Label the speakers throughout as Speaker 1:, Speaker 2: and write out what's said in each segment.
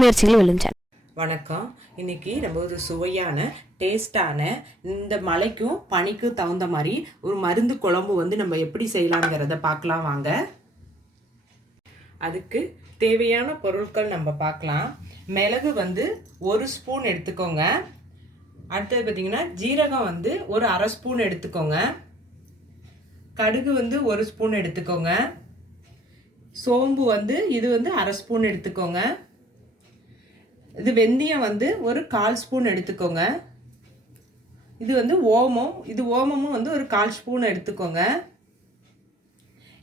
Speaker 1: முயற்சிகள் வெல்லும்
Speaker 2: வணக்கம். இன்னைக்கு நம்ம ஒரு சுவையான டேஸ்டான இந்த மலைக்கும் பனிக்கும் தகுந்த மாதிரி ஒரு மருந்து குழம்பு வந்து நம்ம எப்படி செய்யலாங்கிறத பார்க்கலாம் வாங்க. அதுக்கு தேவையான பொருட்கள் நம்ம பார்க்கலாம். மிளகு வந்து ஒரு ஸ்பூன் எடுத்துக்கோங்க. அடுத்தது பார்த்தீங்கன்னா ஜீரகம் வந்து ஒரு அரை ஸ்பூன் எடுத்துக்கோங்க. கடுகு வந்து ஒரு ஸ்பூன் எடுத்துக்கோங்க. சோம்பு வந்து இது வந்து அரை ஸ்பூன் எடுத்துக்கோங்க. இது வெந்தயம் வந்து ஒரு கால் ஸ்பூன் எடுத்துக்கோங்க. இது வந்து ஓமம். இது ஓமமும் வந்து ஒரு கால் ஸ்பூன் எடுத்துக்கோங்க.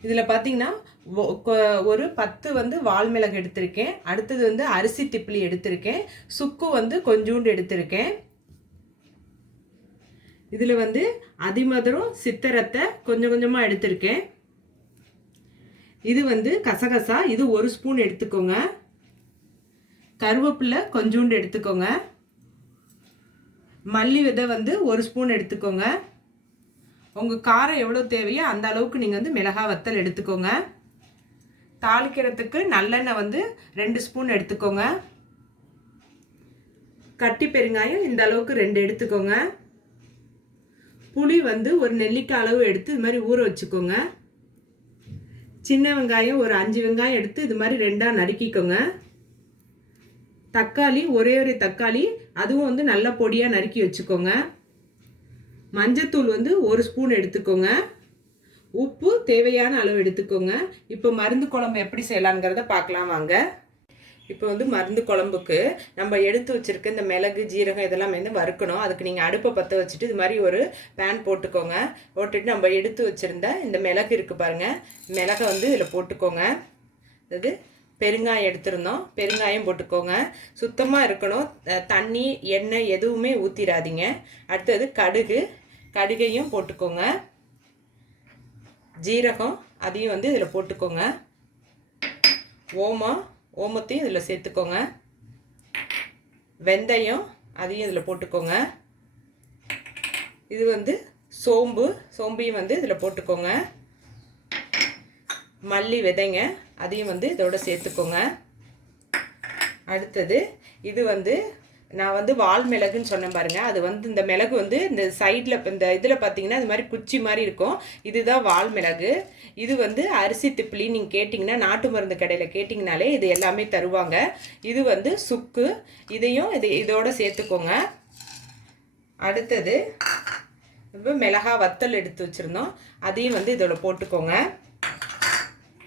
Speaker 2: இதில் பார்த்தீங்கன்னா ஒ- ஒரு பத்து வந்து வால்மிளகு எடுத்திருக்கேன். அடுத்தது வந்து அரிசி திப்பிலி எடுத்திருக்கேன். சுக்கு வந்து கொஞ்சோண்டு எடுத்திருக்கேன். இதில் வந்து அதிமதுரம் சித்தரத்தை கொஞ்சம் கொஞ்சமாக எடுத்திருக்கேன். இது வந்து கசகசா. இது ஒரு ஸ்பூன் எடுத்துக்கோங்க. கருவேப்பிலை கொஞ்சோண்டு எடுத்துக்கோங்க. மல்லி விதை வந்து ஒரு ஸ்பூன் எடுத்துக்கோங்க. உங்கள் காரம் எவ்வளோ தேவையோ அந்த அளவுக்கு நீங்கள் வந்து மிளகா வத்தல் எடுத்துக்கோங்க. தாளிக்கிறதுக்கு நல்லெண்ணெய் வந்து ரெண்டு ஸ்பூன் எடுத்துக்கோங்க. கட்டி பெருங்காயம் இந்த அளவுக்கு ரெண்டு எடுத்துக்கோங்க. புளி வந்து ஒரு நெல்லிக்காய் அளவு எடுத்து இது மாதிரி ஊற வச்சுக்கோங்க. சின்ன வெங்காயம் ஒரு அஞ்சு வெங்காயம் எடுத்து இது மாதிரி ரெண்டாக நறுக்கிக்கோங்க. தக்காளி ஒரே ஒரு தக்காளி அதுவும் வந்து நல்லா பொடியாக நறுக்கி வச்சுக்கோங்க. மஞ்சத்தூள் வந்து ஒரு ஸ்பூன் எடுத்துக்கோங்க. உப்பு தேவையான அளவு எடுத்துக்கோங்க. இப்போ மருந்து குழம்பு எப்படி செய்யலாங்கிறத பார்க்கலாம் வாங்க. இப்போ வந்து மருந்து குழம்புக்கு நம்ம எடுத்து வச்சிருக்க இந்த மிளகு ஜீரகம் இதெல்லாம் வந்து வறுக்கணும். அதுக்கு நீங்கள் அடுப்பை பற்ற வச்சுட்டு இது மாதிரி ஒரு பேன் போட்டுக்கோங்க. போட்டுட்டு நம்ம எடுத்து வச்சுருந்த இந்த மிளகு இருக்குது பாருங்கள் மிளகை வந்து இதில் போட்டுக்கோங்க. அது பெருங்காயம் எடுத்திருந்தோம். பெருங்காயம் போட்டுக்கோங்க. சுத்தமாக இருக்கணும். தண்ணி எண்ணெய் எதுவுமே ஊற்றிடாதீங்க அடுத்தது கடுகு. கடுகையும் போட்டுக்கோங்க. ஜீரகம் அதையும் வந்து இதில் போட்டுக்கோங்க. ஓமம் ஓமத்தையும் இதில் சேர்த்துக்கோங்க. வெந்தயம் அதையும் இதில் போட்டுக்கோங்க. இது வந்து சோம்பு சோம்பையும் வந்து இதில் போட்டுக்கோங்க. மல்லி விதைங்க அதையும் வந்து இதோட சேர்த்துக்கோங்க. அடுத்தது இது வந்து நான் வந்து வால் மிளகுன்னு சொன்னேன் பாருங்கள் அது வந்து இந்த மிளகு வந்து இந்த சைடில் இந்த இதில் பார்த்தீங்கன்னா இது மாதிரி குச்சி மாதிரி இருக்கும். இதுதான் வால் மிளகு. இது வந்து அரிசி திப்பிலி நீங்கள் கேட்டிங்கன்னா நாட்டு மருந்து கடையில் கேட்டிங்கனாலே இது எல்லாமே தருவாங்க. இது வந்து சுக்கு. இதையும் இது இதோட சேர்த்துக்கோங்க. அடுத்தது இப்போ மிளகா வத்தல் எடுத்து வச்சுருந்தோம். அதையும் வந்து இதோட போட்டுக்கோங்க.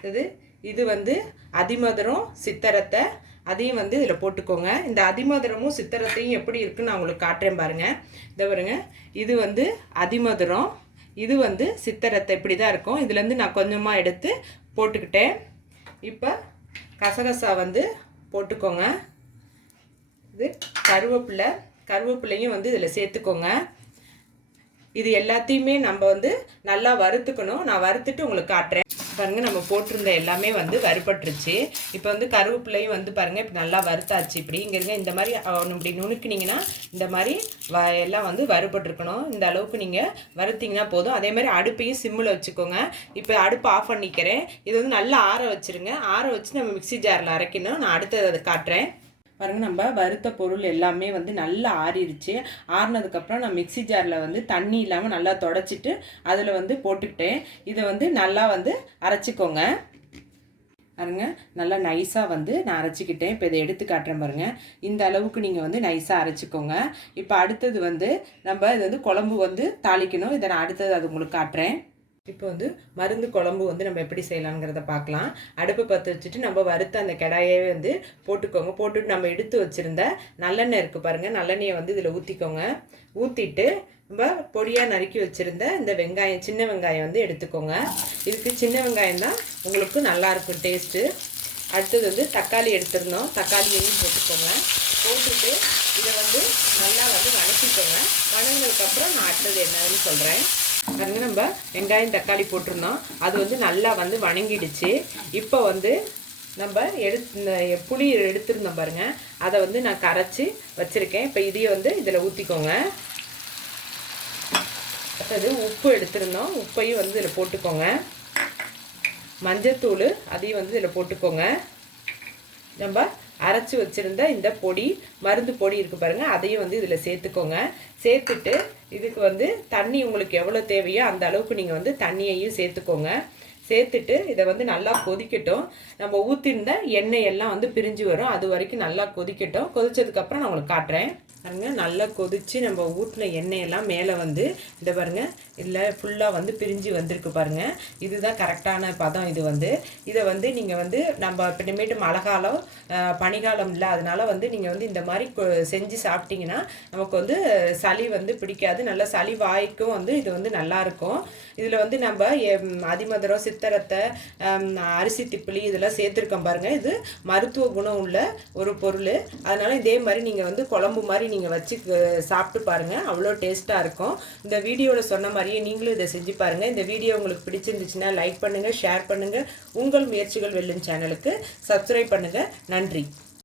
Speaker 2: இது இது வந்து அதிமதுரம் சித்தரத்தை. அதையும் வந்து இதில் போட்டுக்கோங்க. இந்த அதிமதுரமும் சித்தரத்தையும் எப்படி இருக்குன்னு நான் உங்களுக்கு காட்டுறேன் பாருங்கள் இதை பாருங்க. இது வந்து அதிமதுரம் இது வந்து சித்தரத்தை இப்படி தான் இருக்கும் இதுலேருந்து நான் கொஞ்சமாக எடுத்து போட்டுக்கிட்டேன். இப்போ கசகசா வந்து போட்டுக்கோங்க. இது கருவேப்பிலை கருவேப்பிலையும் வந்து இதில் சேர்த்துக்கோங்க. இது எல்லாத்தையுமே நம்ம வந்து நல்லா வறுத்துக்கணும். நான் வறுத்துட்டு உங்களுக்கு காட்டுறேன். பாருங்கள் நம்ம போட்டிருந்த எல்லாமே வந்து வறுபட்டுருச்சு. இப்போ வந்து கருவேப்பிலையும் வந்து பாருங்க இப்போ நல்லா வறுத்தாச்சு. இப்படி இங்கே இருங்க இந்த மாதிரி இப்படி நுணுக்குனிங்கன்னா இந்த மாதிரி வ எல்லாம் வந்து வறுபட்டுருக்கணும். இந்த அளவுக்கு நீங்கள் வறுத்திங்கன்னா போதும். அதே மாதிரி அடுப்பையும் சிம்மில் வச்சுக்கோங்க. இப்போ அடுப்பு ஆஃப் பண்ணிக்கிறேன். இது வந்து நல்லா ஆற வச்சுருங்க. ஆற வச்சு நம்ம மிக்ஸி ஜாரில் அரைக்கணும். நான் அடுத்தது அதை காட்டுறேன். பாருங்க நம்ம வறுத்த பொருள் எல்லாமே வந்து நல்லா ஆறிடுச்சு ஆறினதுக்கப்புறம் நான் மிக்ஸி ஜாரில் வந்து தண்ணி இல்லாமல் நல்லா தொடச்சிட்டு அதில் வந்து போட்டுக்கிட்டேன். இதை வந்து நல்லா வந்து அரைச்சிக்கோங்க. பாருங்க நல்லா நைஸாக வந்து நான் அரைச்சிக்கிட்டேன். இப்போ இதை எடுத்து காட்டுறேன் பாருங்க. இந்த அளவுக்கு நீங்கள் வந்து நைஸாக அரைச்சிக்கோங்க. இப்போ அடுத்தது வந்து நம்ம இது வந்து குழம்பு வந்து தாளிக்கணும். இதை நான் அடுத்தது அது உங்களுக்கு காட்டுறேன். இப்போ வந்து மருந்து குழம்பு வந்து நம்ம எப்படி செய்யலாங்கிறத பார்க்கலாம். அடுப்பு பற்ற வச்சுட்டு நம்ம வறுத்த அந்த கடாயை வந்து போட்டுக்கோங்க. போட்டுட்டு நம்ம எடுத்து வச்சுருந்த நல்லெண்ணெய் இருக்குது பாருங்கள் நல்லெண்ணெயை வந்து இதில் ஊற்றிக்கோங்க ஊற்றிட்டு நம்ம பொடியாக நறுக்கி வச்சுருந்த இந்த வெங்காயம் சின்ன வெங்காயம் வந்து எடுத்துக்கோங்க. இதுக்கு சின்ன வெங்காயம் தான் உங்களுக்கு நல்லாயிருக்கும் டேஸ்ட்டு அடுத்தது வந்து தக்காளி எடுத்துருந்தோம் தக்காளியையும் போட்டுக்கோங்க. போட்டுட்டு இதை வந்து நல்லா வந்து வணக்கிக்கோங்க. வணங்கினதுக்கப்புறம் நான் அடுத்தது என்னதுன்னு சொல்கிறேன் பாருங்க நம்ம வெங்காயம் தக்காளி போட்டிருந்தோம். அது வந்து நல்லா வந்து வணங்கிடுச்சு. இப்போ வந்து நம்ம எடுத்து இந்த புளி எடுத்திருந்தோம் பாருங்க. அதை வந்து நான் கரைச்சி வச்சுருக்கேன். இப்போ இதையும் வந்து இதில் ஊற்றிக்கோங்க அடுத்தது உப்பு எடுத்திருந்தோம். உப்பையும் வந்து இதில் போட்டுக்கோங்க. மஞ்சத்தூள் அதையும் வந்து இதில் போட்டுக்கோங்க. நம்ம அரைச்சி வச்சுருந்த இந்த பொடி மருந்து பொடி இருக்குது பாருங்கள் அதையும் வந்து இதில் சேர்த்துக்கோங்க. சேர்த்துட்டு இதுக்கு வந்து தண்ணி உங்களுக்கு எவ்வளோ தேவையோ அந்த அளவுக்கு நீங்கள் வந்து தண்ணியையும் சேர்த்துக்கோங்க. சேர்த்துட்டு இதை வந்து நல்லா கொதிக்கட்டும். நம்ம ஊற்றிருந்த எண்ணெய் எல்லாம் வந்து பிரிஞ்சு வரும். அது வரைக்கும் நல்லா கொதிக்கட்டும். கொதிச்சதுக்கப்புறம் நான் உங்களுக்கு காட்டுறேன். பாருங்கள் நல்லா கொதித்து நம்ம ஊற்றின எண்ணெயெல்லாம் மேலே வந்து இந்த பாருங்கள் இல்லை ஃபுல்லாக வந்து பிரிஞ்சு வந்திருக்கு பாருங்கள் இதுதான் கரெக்டான பதம் இது வந்து. இதை வந்து நீங்கள் வந்து நம்ம பின்னமேட்டு மழை காலம் அஹ், இல்லை அதனால் வந்து நீங்கள் வந்து இந்த மாதிரி கொ- செஞ்சு சாப்பிட்டீங்கன்னா நமக்கு வந்து சளி வந்து பிடிக்காது. நல்லா சளி வாய்க்கும் வந்து இது வந்து நல்லா இருக்கும் இதில் வந்து நம்ம எம், அதிமதுரம் சித்தரத்தை அரிசி திப்பிலி இதெல்லாம் சேர்த்துருக்கோம் பாருங்கள் இது மருத்துவ குணம் உள்ள ஒரு பொருள். அதனால் இதே மாதிரி நீங்கள் வந்து குழம்பு மாதிரி நீங்கள் வச்சு சாப்பிட்டு பாருங்கள் அவ்வளோ டேஸ்ட்டாக இருக்கும். இந்த வீடியோவில் சொன்ன மாதிரி மாதிரியே நீங்களும் இதை செஞ்சு பாருங்கள் இந்த வீடியோ உங்களுக்கு பிடிச்சிருந்துச்சுன்னா லைக் பண்ணுங்கள் ஷேர் பண்ணுங்கள் உங்கள் முயற்சிகள் வெல்லும் சேனலுக்கு சப்ஸ்கிரைப் பண்ணுங்கள் நன்றி.